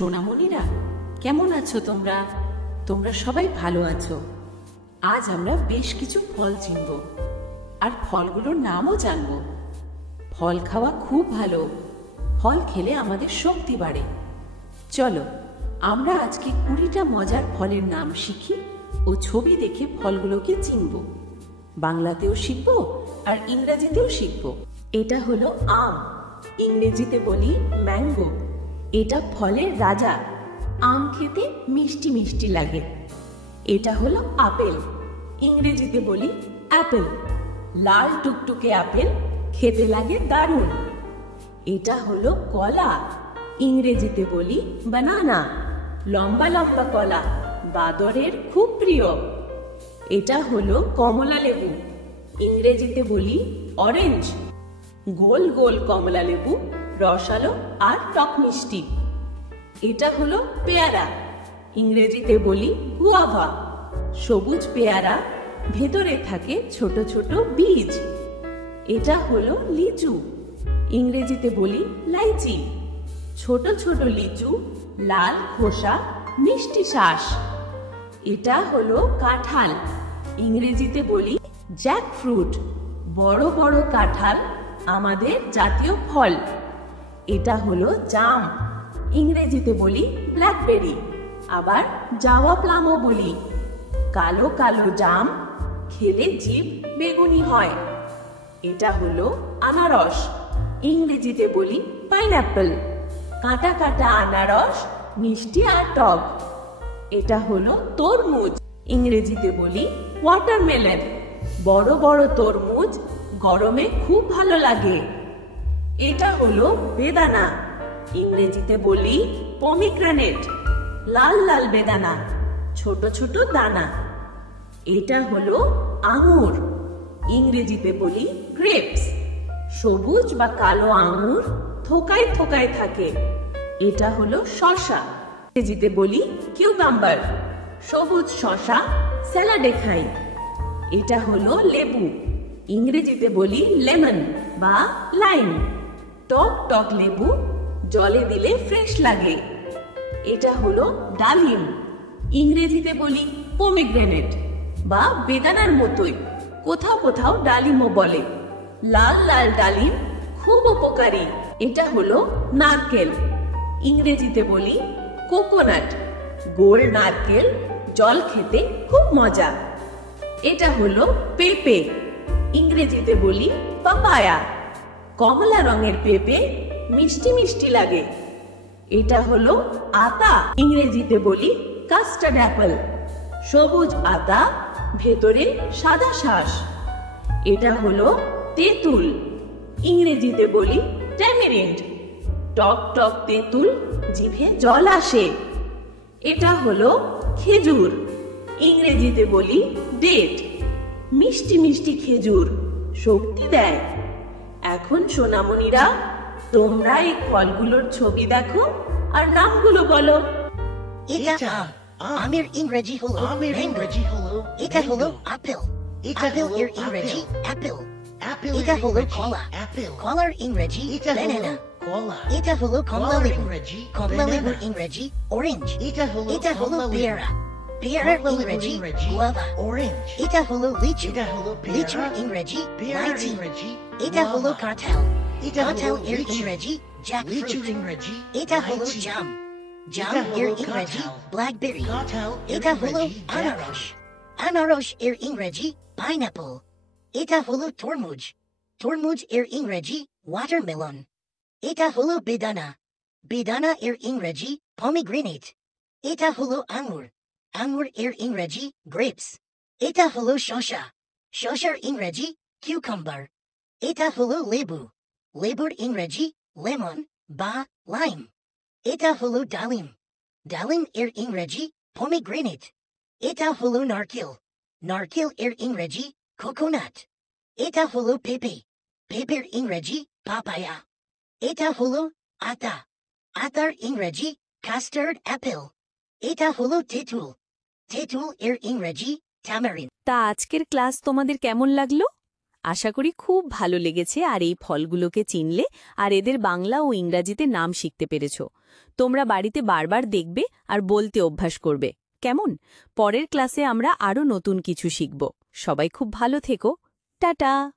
সোনামণিরা, কেমন আছো তোমরা? তোমরা সবাই ভালো আছো? আজ আমরা বেশ কিছু ফল চিনব আর ফলগুলোর নামও জানব। ফল খাওয়া খুব ভালো। ফল খেলে আমাদের শক্তি বাড়ে। চলো আমরা আজকে 20টা মজার ফলের নাম শিখি ও ছবি দেখে ফলগুলোকে চিনব। বাংলাতেও শিখব আর ইংরেজিতেও শিখব। এটা হলো আম, ইংরেজিতে বলি ম্যাঙ্গো। এটা ফলের রাজা, আম খেতে মিষ্টি মিষ্টি লাগে। এটা হলো আপেল, ইংরেজিতে বলি অ্যাপেল। লাল টুকটুকে আপেল, খেতে লাগে দারুণ। এটা হলো কলা, ইংরেজিতে বলি বানানা। লম্বা লম্বা কলা, বাদরের খুব প্রিয়। এটা হলো কমলা লেবু, ইংরেজিতে বলি অরেঞ্জ। গোল গোল কমলা লেবু, রসালো আর টক মিষ্টি। এটা হলো পেয়ারা, ইংরেজিতে বলি গুয়াভা। সবুজ পেয়ারা, ভেতরে থাকে ছোট ছোট বীজ। এটা হলো লিচু, ইংরেজিতে বলি লাইচি। ছোট ছোট লিচু, লাল খোসা, মিষ্টি শ্বাস। এটা হলো কাঁঠাল, ইংরেজিতে বলি জ্যাকফ্রুট। বড় বড় কাঁঠাল আমাদের জাতীয় ফল। এটা হলো জাম, ইংরেজিতে বলি ব্ল্যাকবেরি। আবার জাওয়া প্লামও বলি। কালো কালো জাম, খেলে জিভ বেগুনি হয়। এটা হলো আনারস, ইংরেজিতে বলি পাইনঅ্যাপল। কাঁটা কাঁটা আনারস, মিষ্টি আর টক। এটা হলো তরমুজ, ইংরেজিতে বলি ওয়াটারমেলন। বড় বড় তরমুজ গরমে খুব ভালো লাগে। এটা হলো বেদানা, ইংরেজিতে বলি পমিগ্রেনেট। লাল লাল বেদানা, ছোট ছোট দানা। এটা হলো আঙুর, ইংরেজিতে বলি গ্রেপস। সবুজ বা কালো আঙুর থোকায় থোকায় থাকে। এটা হলো শসা, ইংরেজিতে বলি কিউকাম্বার। সবুজ শসা স্যালাডে খাই। এটা হলো লেবু, ইংরেজিতে বলি লেমন বা লাইম। টক টক লেবু, জলে দিলে ফ্রেশ লাগে। এটা হলো ডালিম, ইংরেজিতে বলি পমিগ্রেনেট বা বেদানার মতোই। কোথাও কোথাও ডালিমও বলে। লাল লাল ডালিম খুব উপকারী। এটা হলো নারকেল, ইংরেজিতে বলি কোকোনাট। গোল নারকেল, জল খেতে খুব মজা। এটা হলো পেঁপে, ইংরেজিতে বলি পাপায়া। কমলা রঙের পেঁপে মিষ্টি মিষ্টি লাগে। এটা হলো আতা, ইংরেজিতে বলি কাস্টার্ড অ্যাপেল। সবুজ আতা, ভেতরে সাদা শ্বাস। এটা হলো তেঁতুল, ইংরেজিতে বলি ট্যামেরিন্ড। টক টক তেঁতুল, জিভে জল আসে। এটা হলো খেজুর, ইংরেজিতে বলি ডেট। মিষ্টি মিষ্টি খেজুর শক্তি দেয়। এখন সোনামণিরা, তোমরা এই ফলগুলোর ছবি দেখো আর নামগুলো বলো। এটা আমের ইংরেজি হলো ম্যাঙ্গো। এটা হলো আপেল। আপেল এর ইংরেজি অ্যাপেল। এটা হলো কলা। কলার ইংরেজি বানানা। এটা হলো কমলা লেবু। কমলা লেবুর ইংরেজি অরেঞ্জ। এটা হলো পেয়ারা। পেয়ারার ইংরেজি গুয়াভা। এটা হলো লিচু। লিচুর ইংরেজি লাইচি। এটা হলো কাঁঠাল। কাঁঠাল এর ইংরেজি জ্যাকফ্রুট। এটা হলো জাম। জাম এর ইংরেজি ব্ল্যাকবেরি। এটা হলো আনারস। আনারস এর ইংরেজি পাইনঅ্যাপল। এটা হলো তরমুজ। তরমুজ এর ইংরেজি ওয়াটারমেলন। এটা হলো বেদানা। বেদানা এর ইংরেজি পমিগ্রেনেট। এটা হলো আঙুর। আঙুর এর ইংরেজি গ্রেপস। এটা হলো শসা। শসার ইংরেজি কিউকাম্বার। এটা হলো লেবু। লেবুর ইংরেজি লেমন বা লাইম। এটা হলো ডালিম। ডালিম এর ইংরেজি পমিগ্রেনেট। এটা হলো নারকেল। নারকেল এর ইংরেজি কোকোনাট। এটা হলো পেঁপে। পেঁপের ইংরেজি পাপায়া। এটা হলো আতা। আতার ইংরেজি কাস্টার্ড অ্যাপেল। এটা হলো তেঁতুল। তেঁতুল এর ইংরেজি ট্যামারিন্ড। তা আজকের ক্লাস তোমাদের কেমন লাগলো? আশা করি খুব ভালো লেগেছে আর এই ফলগুলোকে চিনলে আর এদের বাংলা ও ইংরাজিতে নাম শিখতে পেরেছ। তোমরা বাড়িতে বারবার দেখবে আর বলতে অভ্যাস করবে, কেমন? পরের ক্লাসে আমরা আরও নতুন কিছু শিখব। সবাই খুব ভালো থেকো। টাটা।